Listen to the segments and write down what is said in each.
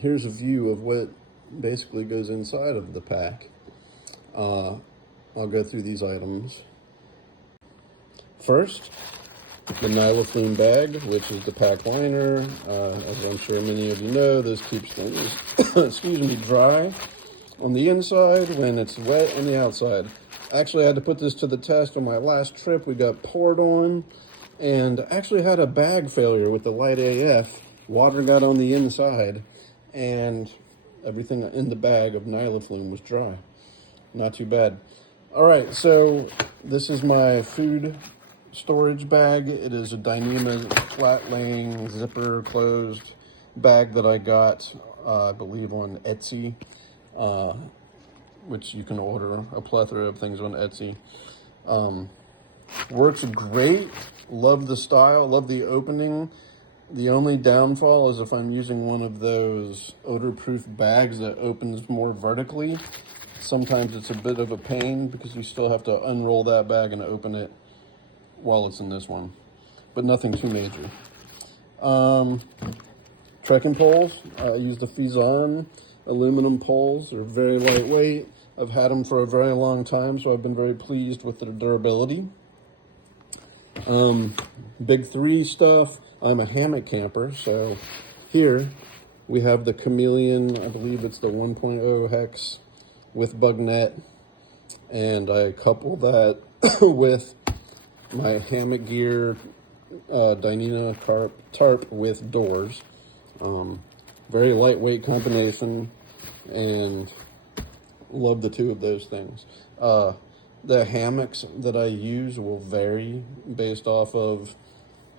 here's a view of what basically goes inside of the pack. I'll go through these items. First, the Nylaflume bag, which is the pack liner. As I'm sure many of you know, this keeps things, excuse me, dry on the inside when it's wet on the outside. Actually, I had to put this to the test on my last trip. We got poured on and actually had a bag failure with the Light AF. Water got on the inside and everything in the bag of Nylaflume was dry. Not too bad. All right, so this is my food storage bag. It is a Dyneema flat laying zipper closed bag that I got, I believe on Etsy, which you can order a plethora of things on Etsy. Works great. Love the style, love the opening. The only downfall is if I'm using one of those odor-proof bags that opens more vertically. Sometimes it's a bit of a pain because you still have to unroll that bag and open it while it's in this one, but nothing too major. Trekking poles. I use the Fizan aluminum poles. They're very lightweight. I've had them for a very long time, so I've been very pleased with their durability. Big three stuff. I'm a hammock camper, so here we have the Chameleon. I believe it's the 1.0 hex with bug net, and I couple that with my hammock gear Dyneema tarp with doors. Very lightweight combination, and love the two of those things. The hammocks that I use will vary based off of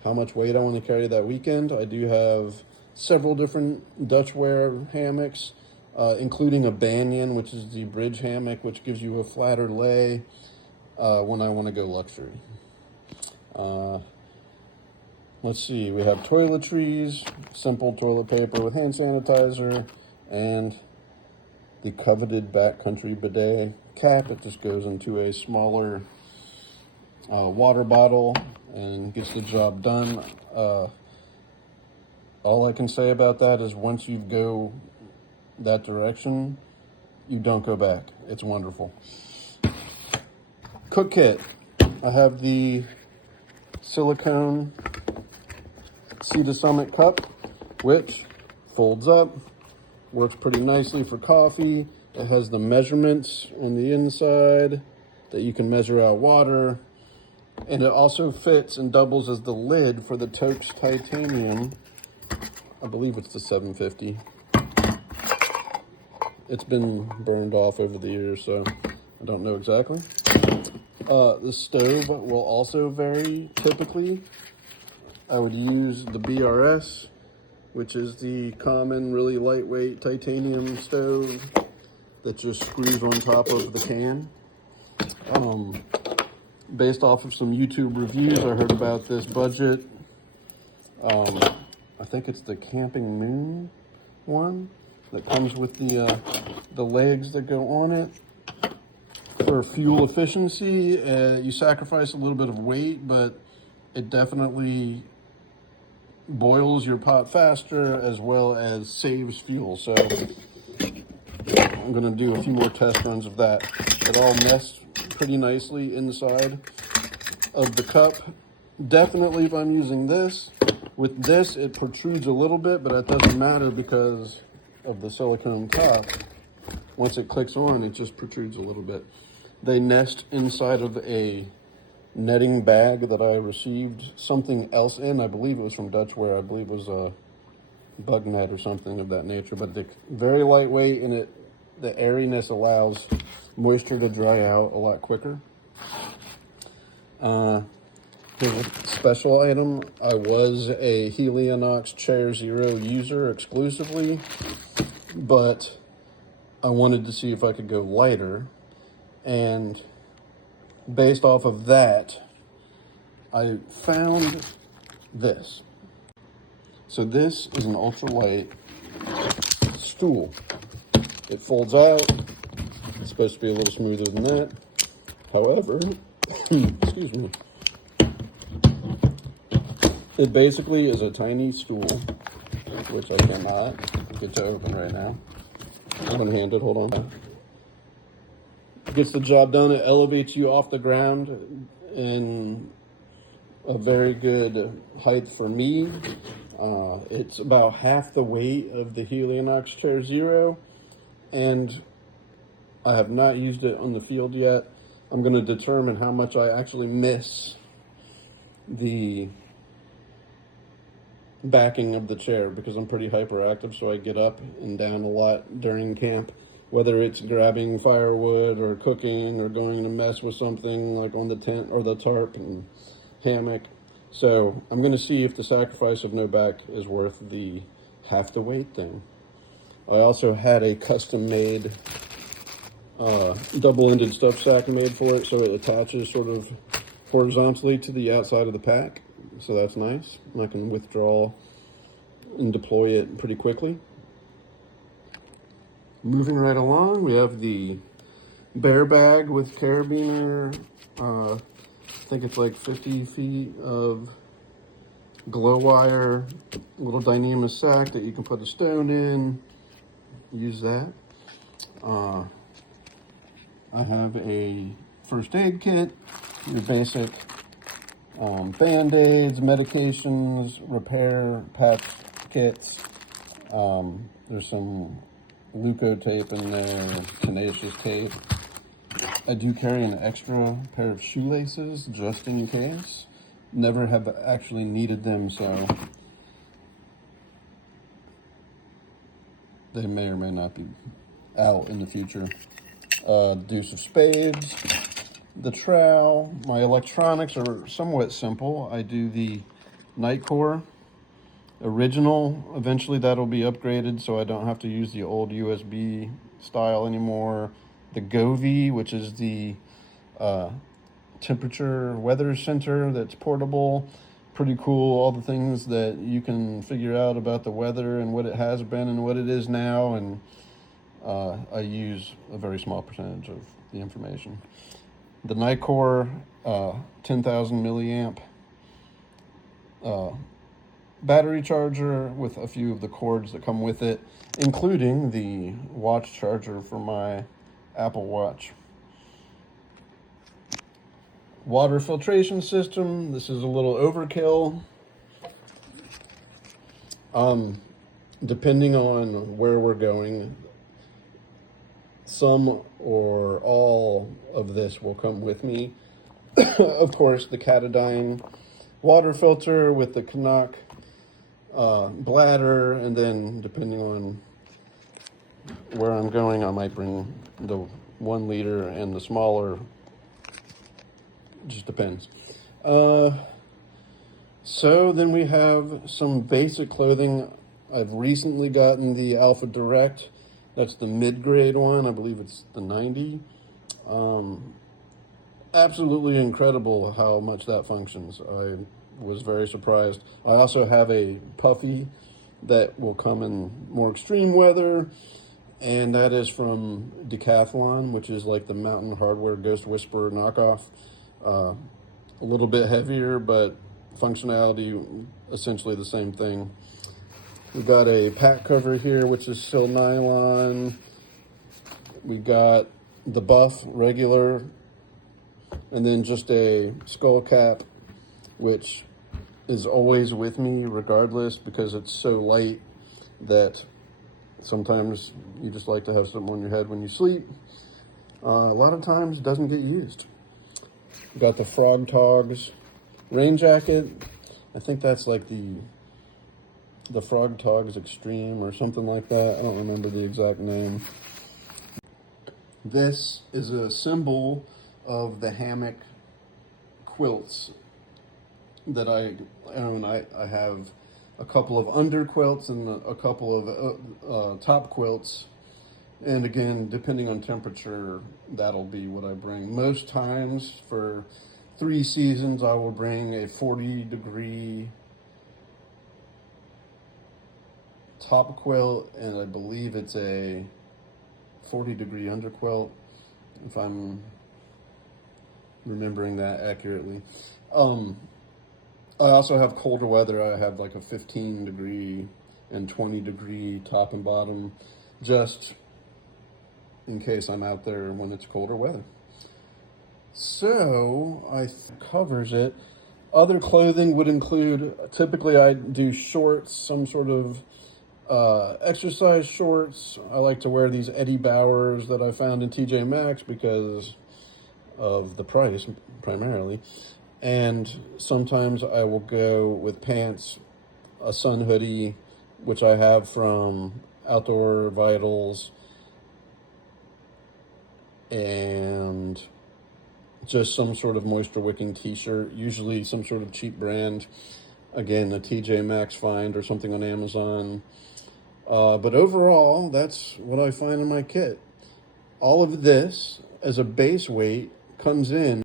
how much weight I want to carry that weekend. I do have several different Dutchware hammocks, including a Banyan, which is the bridge hammock, which gives you a flatter lay when I want to go luxury. Let's see, we have toiletries, simple toilet paper with hand sanitizer, and the coveted backcountry bidet cap. It just goes into a smaller water bottle and gets the job done. All I can say about that is once you go that direction, you don't go back. It's wonderful. Cook kit. I have the silicone Sea to Summit cup, which folds up, works pretty nicely for coffee. It has the measurements on the inside that you can measure out water, and it also fits and doubles as the lid for the Toaks Titanium. I believe it's the 750. It's been burned off over the years, so I don't know exactly. The stove will also vary. Typically, I would use the BRS, which is the common, really lightweight titanium stove that just screws on top of the can. Based off of some YouTube reviews, I heard about this budget. I think it's the Camping Moon one that comes with the legs that go on it. For fuel efficiency, you sacrifice a little bit of weight, but it definitely boils your pot faster as well as saves fuel. So I'm going to do a few more test runs of that. It all nests pretty nicely inside of the cup. Definitely if I'm using this, with this it protrudes a little bit, but that doesn't matter because of the silicone top. Once it clicks on, it just protrudes a little bit. They nest inside of a netting bag that I received something else in. I believe it was from Dutchware. I believe it was a bug net or something of that nature, but they're very lightweight, and the airiness allows moisture to dry out a lot quicker. Here's a special item. I was a Helionox Chair Zero user exclusively, but I wanted to see if I could go lighter, and based off of that, I found this. So this is an ultralight stool. It folds out. It's supposed to be a little smoother than that. However, excuse me, it basically is a tiny stool, which I cannot difficult to open right now. One-handed, hold on. Gets the job done. It elevates you off the ground in a very good height for me. It's about half the weight of the Helionox Chair Zero, and I have not used it on the field yet. I'm going to determine how much I actually miss the backing of the chair because I'm pretty hyperactive, so I get up and down a lot during camp, whether it's grabbing firewood or cooking or going to mess with something like on the tent or the tarp and hammock. So I'm going to see if the sacrifice of no back is worth the half the weight thing. I also had a custom made double-ended stuff sack made for it, so it attaches sort of horizontally to the outside of the pack. So that's nice. I can withdraw and deploy it pretty quickly. Moving right along, we have the bear bag with carabiner. I think it's like 50 feet of glow wire, little Dyneema sack that you can put a stone in. Use that. I have a first aid kit, your basic Band-Aids, medications, repair patch kits. There's some Leukotape in there, tenacious tape. I do carry an extra pair of shoelaces just in case. Never have actually needed them, so they may or may not be out in the future. Deuce of spades, the trowel. My electronics are somewhat simple. I do the Nitecore original. Eventually that'll be upgraded so I don't have to use the old USB style anymore. The Govee, which is the temperature weather center that's portable. Pretty cool, all the things that you can figure out about the weather and what it has been and what it is now, and I use a very small percentage of the information. The Nitecore 10,000 milliamp battery charger with a few of the cords that come with it, including the watch charger for my Apple Watch. Water filtration system. This is a little overkill. Depending on where we're going, some or all of this will come with me. Of course, the Katadyn water filter with the Canuck bladder, and then depending on where I'm going, I might bring the 1 liter and the smaller. Just depends. So then we have some basic clothing. I've recently gotten the Alpha Direct. That's the mid-grade one. I believe it's the 90. Absolutely incredible how much that functions. I was very surprised. I also have a puffy that will come in more extreme weather, and that is from Decathlon, which is like the Mountain Hardwear Ghost Whisperer knockoff. A little bit heavier, but functionality essentially the same thing. We've got a pack cover here, which is still nylon. We got the Buff regular, and then just a skull cap, which is always with me regardless because it's so light that sometimes you just like to have something on your head when you sleep. A lot of times it doesn't get used. We got the Frog Togs rain jacket. I think that's like the Frog Togs Extreme or something like that. I don't remember the exact name. This is a symbol of the hammock quilts that I own. I have a couple of under quilts and a couple of top quilts. And again, depending on temperature, that'll be what I bring. Most times for 3 seasons, I will bring a 40-degree top quilt, and I believe it's a 40-degree under quilt, if I'm remembering that accurately. I also have colder weather. I have like a 15-degree and 20-degree top and bottom, just in case I'm out there when it's colder weather. So covers it. Other clothing would include, typically I do shorts, some sort of exercise shorts. I like to wear these Eddie Bauers that I found in TJ Maxx because of the price primarily. And sometimes I will go with pants, a sun hoodie, which I have from Outdoor Vitals, and just some sort of moisture wicking t-shirt, usually some sort of cheap brand. Again, a TJ Maxx find or something on Amazon. But overall, that's what I find in my kit. All of this as a base weight comes in